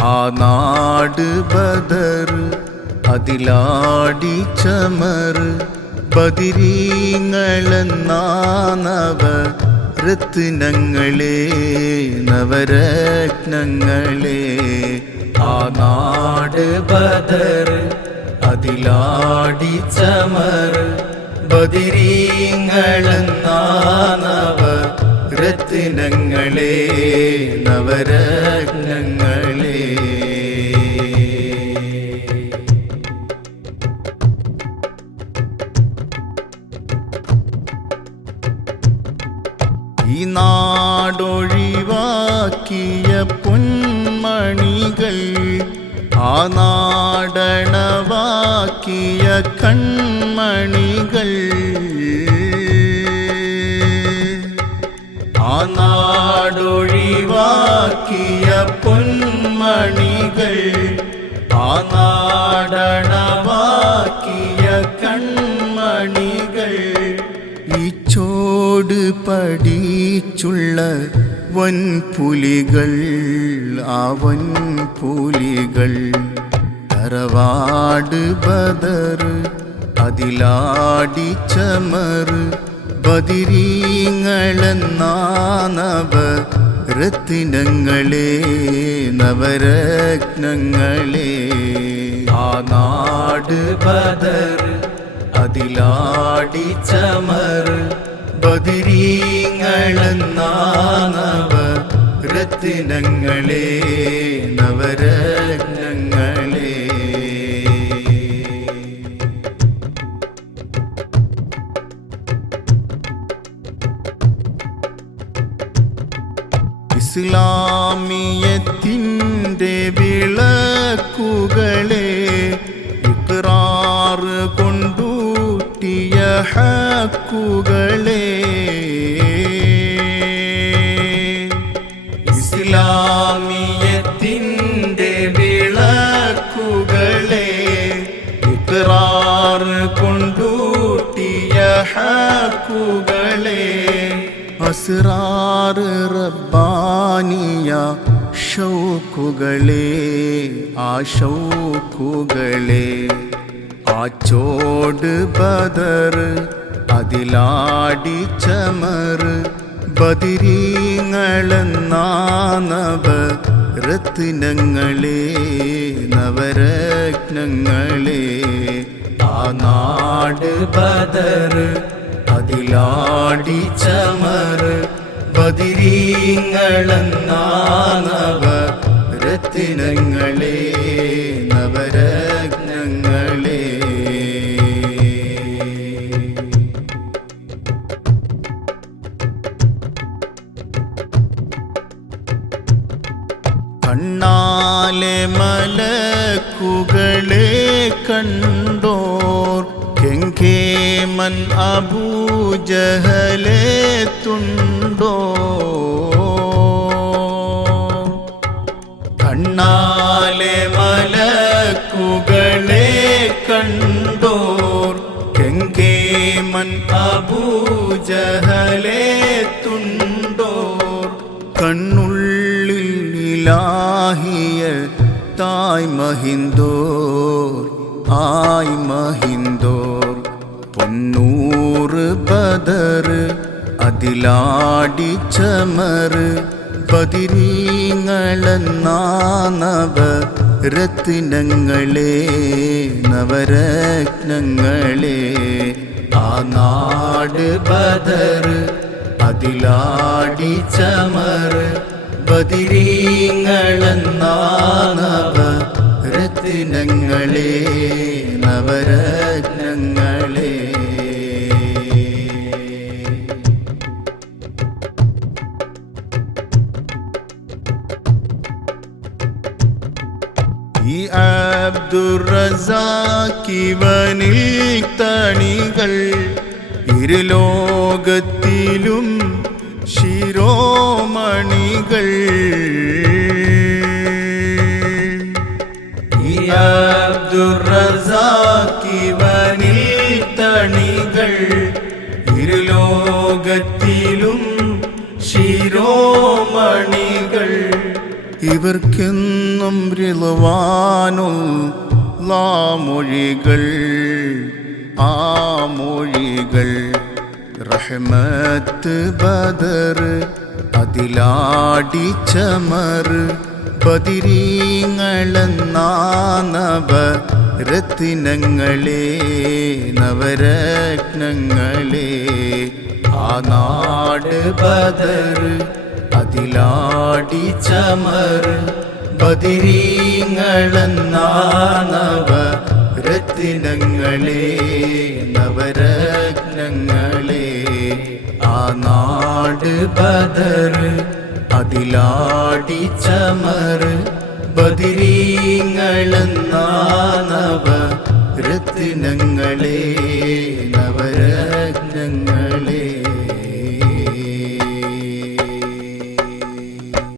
ആ നാട് ബദർ അതിലാടി ചമർ. ബദിരീങ്ങളെന്നാനവ രത്നങ്ങളെ നവരത്നങ്ങളെ. ആ നാട് ബദർ അതിലാടി ചമർ. ബദിരീങ്ങളെന്നാനവ രത്നങ്ങളെ നവരത്നങ്ങളെ. ഈ നാടൊഴിവാക്കിയ പൊന്മണികൾ ആ നാടണവാക്കിയ കൺമണികൾ. ആ ചോട് പടിച്ചുള്ള വൻപുലികൾ ആ വൻപുലികൾ തറവാട് ബദർ അതിലാടി ചമർ ബദിരീങ്ങളെന്നാനവ രത്തിനങ്ങളെ നവരത്നങ്ങളെ ആ നാട് ബദർ അതിലാടി ചമർ ബദിരീങ്ങളെന്നാനവ രത്തിനങ്ങളെ നവരത്നങ്ങളെ. ഇസ്ലാമിയത്തിന്റെ വിളക്കുകളെ ഇക്റാറ് കൊണ്ടൂട്ടിയ ഹക്കുകളെ ഇസ്ലാമിയത്തിന്റെ വിളക്കുകളെ ഇക്റാറ് കൊണ്ടൂട്ടിയ ഹക്കുകളെ അസ്രാറ് റബ്ബാനിയ ഷൗക്കുകളെ ആ ഷൗക്കുകളെ. ആ ചോട് ബദർ അതിലാടി ചമർ. ബദിരീങ്ങളെന്നാനവ രത്നങ്ങളെ നവരത്നങ്ങളെ. ആ നാട് ബദർ അതിലാടി ചമർ. ബദിരീങ്ങളെന്നാനവ രത്തിനങ്ങളെ നവരത്നങ്ങളെ കണ്ണാലെ മലക്കുകളെ കണ്ടോർ. കെങ്കേമൻ അബൂജഹലെ തുണ്ടോ കണ്ണാലെ മലക്കുകളെ കണ്ടോർ. കെങ്കേമൻ അബൂജഹലെ തുണ്ടോർ. കണ്ണുള്ളിൽ ഇലാഹിയ തായ് മഹിന്ദോർ ആയ് മഹിന്ദോർ. പൊന്നൂറ് ബദർ അതിലാടി ചമർ. ബദിരീങ്ങളെന്നാനവ രത്നങ്ങളെ നവരത്നങ്ങളെ. ആ നാട് ബദർ അതിലാടി ചമർ. ബദിരീങ്ങളെന്നാനവ രത്നങ്ങളെ നവരത്നങ്ങളെ. ഈ അബ്ദുറസാക്കിവനിൽ തണികൾ ഇരുലോകത്തിലും ശിരോമണികൾ. ഈ അബ്ദുറസാക്കിവനിൽ തണികൾ. ഇരുലോകത്തിലും ശിരോമണികൾ. ഇവർക്കെന്നും റിളുവാനുള്ള ലാമൊഴികൾ ആ മൊഴികൾ. റഹ്മത്ത് ബദർ അതിലാടി ചമർ. ബദിരീങ്ങളെന്നാനവ രത്തിനങ്ങളെ നവരത്നങ്ങളെ. ആ നാട് ബദർ അതിലാടി ചമർ. ബദിരീങ്ങളെന്നാനവ രത്തിനങ്ങളെ നവരത്നങ്ങളെ ആ നാട് ബദർ അതിലാടി ചമർ. ബദിരീങ്ങളെന്നാനവ നവ